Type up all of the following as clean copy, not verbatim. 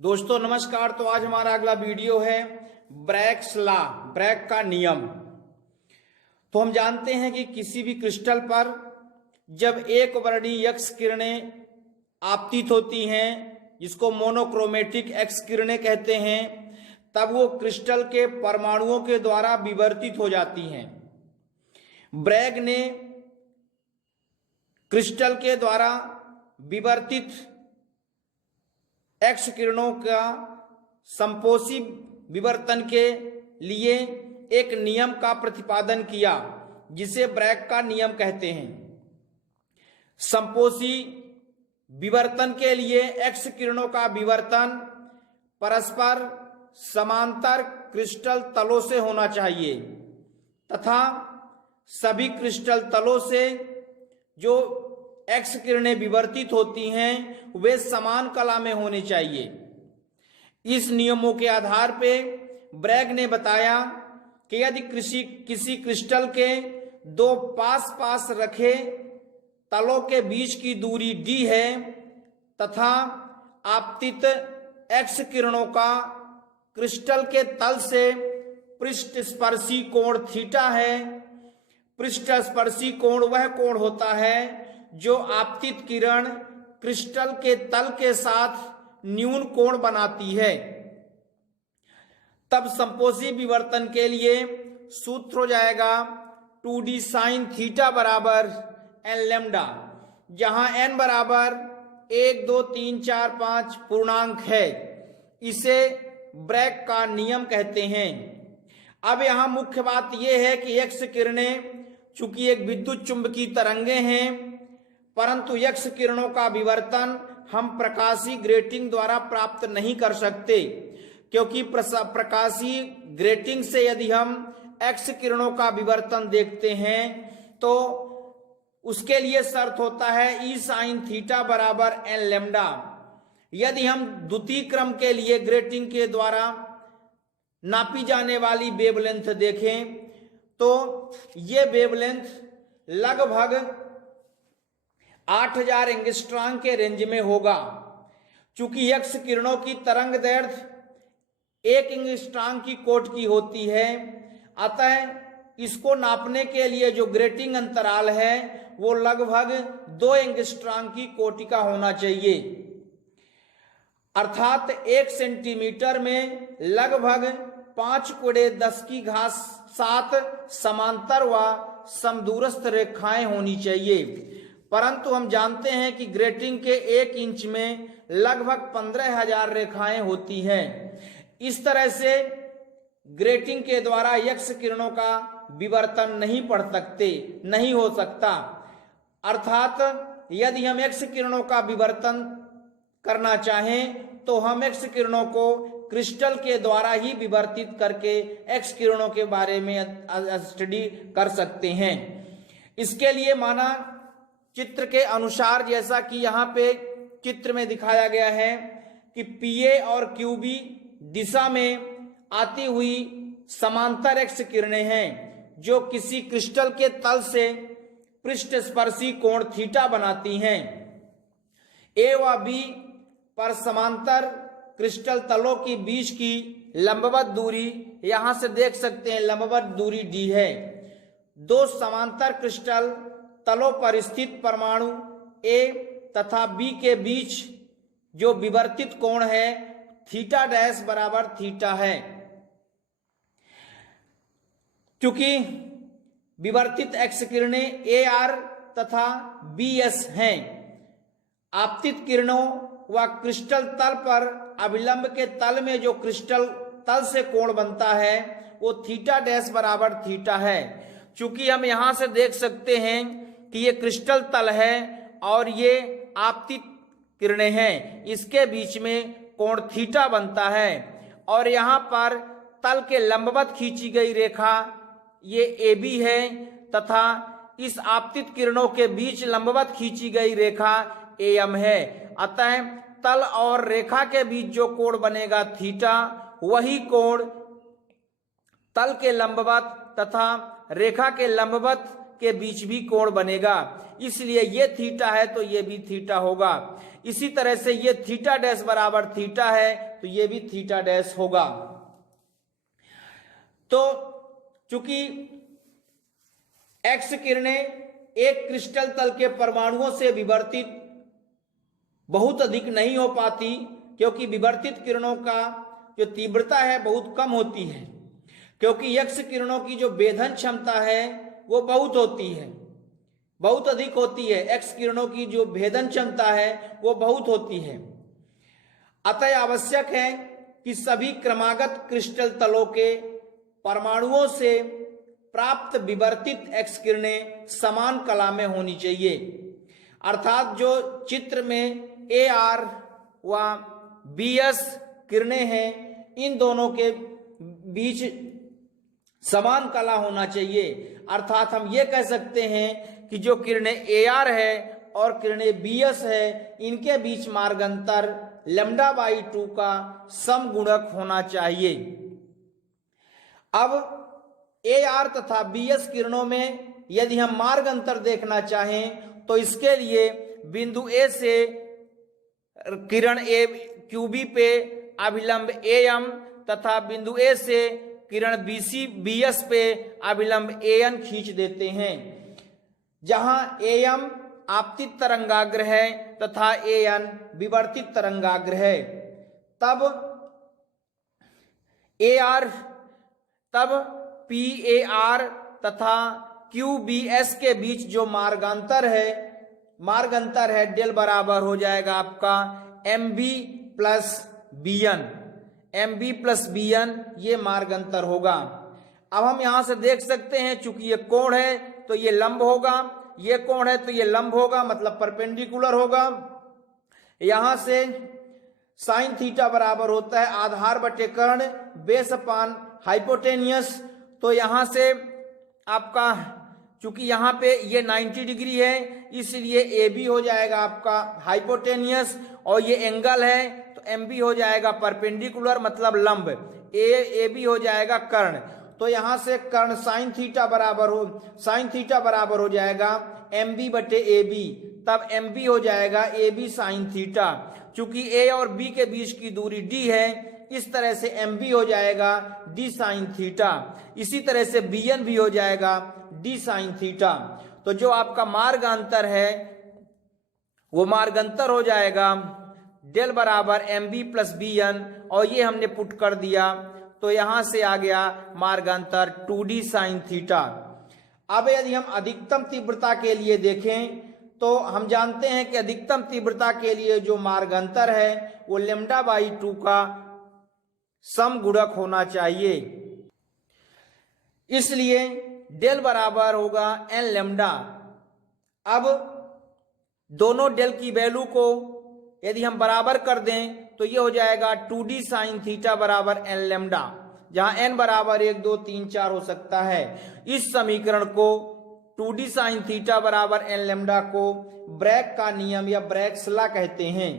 दोस्तों नमस्कार। तो आज हमारा अगला वीडियो है ब्रैग्स लॉ, ब्रैग का नियम। तो हम जानते हैं कि किसी भी क्रिस्टल पर जब एक वर्णीय एक्स किरणें आपतित होती हैं, जिसको मोनोक्रोमेटिक एक्स किरणें कहते हैं, तब वो क्रिस्टल के परमाणुओं के द्वारा विवर्तित हो जाती हैं। ब्रैग ने क्रिस्टल के द्वारा विवर्तित एक्स किरणों का संपोषी विवर्तन के लिए एक नियम का प्रतिपादन किया, जिसे ब्रैग का नियम कहते हैं। संपोषी विवर्तन के लिए एक्स किरणों का विवर्तन परस्पर समांतर क्रिस्टल तलों से होना चाहिए तथा सभी क्रिस्टल तलों से जो एक्स किरणें विवर्तित होती हैं वे समान कला में होने चाहिए। इस नियमों के आधार पे ब्रैग ने बताया कि यदि किसी क्रिस्टल के दो पास पास रखे तलों के बीच की दूरी d है तथा आपतित एक्स किरणों का क्रिस्टल के तल से पृष्ठ स्पर्शी कोण थीटा है। पृष्ठ स्पर्शी कोण वह कोण होता है जो आपतित किरण क्रिस्टल के तल के साथ न्यून कोण बनाती है। तब संपोषी विवर्तन के लिए सूत्र हो जाएगा 2d साइन थीटा बराबर n लैम्डा, जहां n बराबर 1 2 3 4 5 पूर्णांक है। इसे ब्रैग का नियम कहते हैं। अब यहां मुख्य बात यह है कि एक्स किरणें चूंकि एक विद्युत चुंबकीय तरंगें हैं, परंतु एक्स किरणों का विवर्तन हम प्रकाशीय ग्रेटिंग द्वारा प्राप्त नहीं कर सकते, क्योंकि प्रकाशीय ग्रेटिंग से यदि हम एक्स किरणों का विवर्तन देखते हैं तो उसके लिए शर्त होता है ई साइन थीटा बराबर n लैम्डा। यदि हम द्वितीय क्रम के लिए ग्रेटिंग के द्वारा नापी जाने वाली वेवलेंथ देखें तो ये वेवलेंथ लगभग 8000 एंगस्ट्रॉम के रेंज में होगा। चूंकि एक्स किरणों की तरंग दैर्ध्य 1 एंगस्ट्रॉम की कोट की होती है, अतः इसको नापने के लिए जो ग्रेटिंग अंतराल है वो लगभग 2 एंगस्ट्रॉम की कोटि का होना चाहिए। अर्थात 1 सेंटीमीटर में लगभग 5×10⁷ समांतर व समदूरस्थ रेखाएं होनी चाहिए। परंतु हम जानते हैं कि ग्रेटिंग के 1 इंच में लगभग 15,000 रेखाएं होती हैं। इस तरह से ग्रेटिंग के द्वारा एक्स किरणों का विवर्तन नहीं हो सकता। अर्थात यदि हम एक्स किरणों का विवर्तन करना चाहें तो हम एक्स किरणों को क्रिस्टल के द्वारा ही विवर्तित करके एक्स किरणों के बारे में स्टडी कर सकते हैं। इसके लिए माना चित्र के अनुसार, जैसा कि यहाँ पे चित्र में दिखाया गया है कि PA और QB दिशा में आती हुई समांतर एक्स किरणें हैं जो किसी क्रिस्टल के तल से पृष्ठ स्पर्शी कोण थीटा बनाती हैं। A व B पर समांतर क्रिस्टल तलों के बीच की लंबवत दूरी यहां से देख सकते हैं, लंबवत दूरी d है। दो समांतर क्रिस्टल तलों पर स्थित परमाणु A तथा B के बीच जो विवर्तित कोण है थीटा डैश बराबर थीटा है। क्योंकि विवर्तित एक्स किरणें AR तथा BS हैं, आपतित किरणों व क्रिस्टल तल पर अभिलंब के तल में जो क्रिस्टल तल से कोण बनता है वो थीटा डैश बराबर थीटा है। चूंकि हम यहां से देख सकते हैं कि ये क्रिस्टल तल है और ये आपतित किरणें हैं, इसके बीच में कोण थीटा बनता है। और यहां पर तल के लंबवत खींची गई रेखा ये AB है तथा इस आपतित किरणों के बीच लंबवत खींची गई रेखा AM है। अतः तल और रेखा के बीच जो कोण बनेगा थीटा, वही कोण तल के लंबवत तथा रेखा के लंबवत के बीच भी कोण बनेगा, इसलिए ये थीटा है तो ये भी थीटा होगा। इसी तरह से ये थीटा डैश बराबर थीटा है तो ये भी थीटा डैश होगा। तो चूंकि एक्स किरणें एक क्रिस्टल तल के परमाणुओं से विवर्तित बहुत अधिक नहीं हो पाती, क्योंकि विवर्तित किरणों का जो तीव्रता है बहुत कम होती है, क्योंकि एक्स किरणों की जो भेदन क्षमता है वो बहुत होती है, बहुत अधिक होती है। एक्स किरणों की जो भेदन क्षमता है वो बहुत होती है। अतः आवश्यक है कि सभी क्रमागत क्रिस्टल तलों के परमाणुओं से प्राप्त विवर्तित एक्स किरणें समान कला में होनी चाहिए, अर्थात जो चित्र में AR व BS किरणें हैं इन दोनों के बीच समान कला होना चाहिए। अर्थात हम ये कह सकते हैं कि जो किरणें AR है और किरणें BS है इनके बीच मार्गांतर λ/2 का समगुणक होना चाहिए। अब AR तथा BS किरणों में यदि हम मार्ग अंतर देखना चाहें तो इसके लिए बिंदु A से किरण QB पे अभिलंब AM तथा बिंदु A से किरण BS पे अभिलंब AN खींच देते हैं, जहां AM आपतित तरंगाग्र है तथा AN विवर्तित तरंगाग्र है। तब PAR तथा QBS के बीच जो मार्गांतर है डेल बराबर हो जाएगा आपका MB प्लस BN ये मार्गांतर होगा। अब हम यहां से देख सकते हैं चूंकि ये कोण है तो ये लंब होगा, ये कोण है तो ये लंब होगा, मतलब परपेंडिकुलर होगा। यहां से साइन थीटा बराबर होता है आधार बटे कर्ण बेस अपान हाइपोटेनियस। तो यहां से आपका चूंकि यहां पे ये 90 डिग्री है इसलिए AB हो जाएगा आपका हाइपोटेनियस और ये एंगल है तो MB हो जाएगा परपेंडिकुलर मतलब लंब, AB हो जाएगा कर्ण। तो यहां से कर्ण साइन थीटा बराबर हो जाएगा MB बटे AB, तब MB हो जाएगा AB साइन थीटा। चूंकि A और B के बीच की दूरी D है इस तरह से MB हो जाएगा D साइन थीटा, इसी तरह से BN भी हो जाएगा D साइन थीटा। तो जो आपका मार्गांतर है वो मार्गांतर हो जाएगा डेल बराबर MB प्लस BN और ये हमने पुट कर दिया तो यहां से आ गया मार्गांतर 2D साइन थीटा। अब यदि हम अधिकतम तीव्रता के लिए देखें तो हम जानते हैं कि अधिकतम तीव्रता के लिए जो मार्गांतर है वो λ/2 का समगुणक होना चाहिए, इसलिए डेल बराबर होगा n λ। अब दोनों डेल की वैल्यू को यदि हम बराबर कर दें तो ये हो जाएगा 2D साइन थीटा बराबर n λ, जहां n बराबर 1 2 3 4 हो सकता है। इस समीकरण को 2D साइन थीटा बराबर n λ को ब्रैग का नियम या ब्रैग्स लॉ कहते हैं।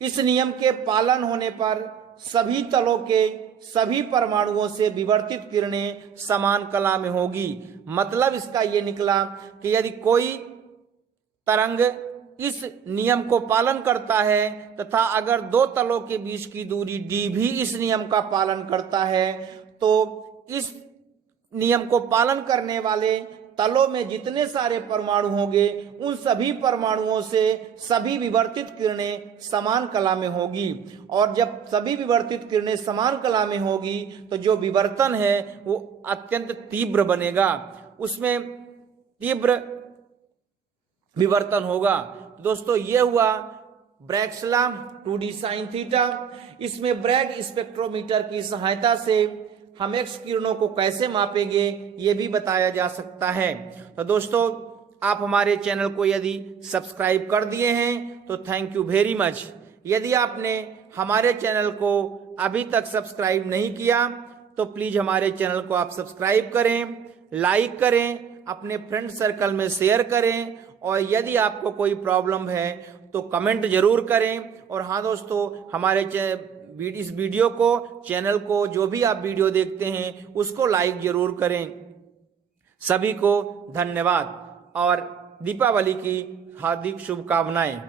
इस नियम के पालन होने पर सभी तलों के सभी परमाणुओं से विवर्तित किरणें समान कला में होगी। मतलब इसका ये निकला कि यदि कोई तरंग इस नियम को पालन करता है तथा अगर दो तलों के बीच की दूरी D भी इस नियम का पालन करता है तो इस नियम को पालन करने वाले तलों में जितने सारे परमाणु होंगे उन सभी परमाणुओं से सभी विवर्तित किरणें समान कला में होगी। और जब सभी विवर्तित किरणें समान कला में होगी तो जो विवर्तन है वो अत्यंत तीव्र बनेगा, उसमें तीव्र विवर्तन होगा। दोस्तों ये हुआ Bragg's law 2D sine theta. इसमें ब्रैग स्पेक्ट्रोमीटर की सहायता से हम एक्स किरणों को कैसे मापेंगे ये भी बताया जा सकता है। तो दोस्तों आप हमारे चैनल को यदि सब्सक्राइब कर दिए हैं तो थैंक यू वेरी मच। यदि आपने हमारे चैनल को अभी तक सब्सक्राइब नहीं किया तो प्लीज हमारे चैनल को आप सब्सक्राइब करें, लाइक करें, अपने फ्रेंड सर्कल में शेयर करें और यदि आपको कोई प्रॉब्लम है तो कमेंट जरूर करें। और हाँ दोस्तों हमारे इस वीडियो को, चैनल को, जो भी आप वीडियो देखते हैं उसको लाइक जरूर करें। सभी को धन्यवाद और दीपावली की हार्दिक शुभकामनाएं।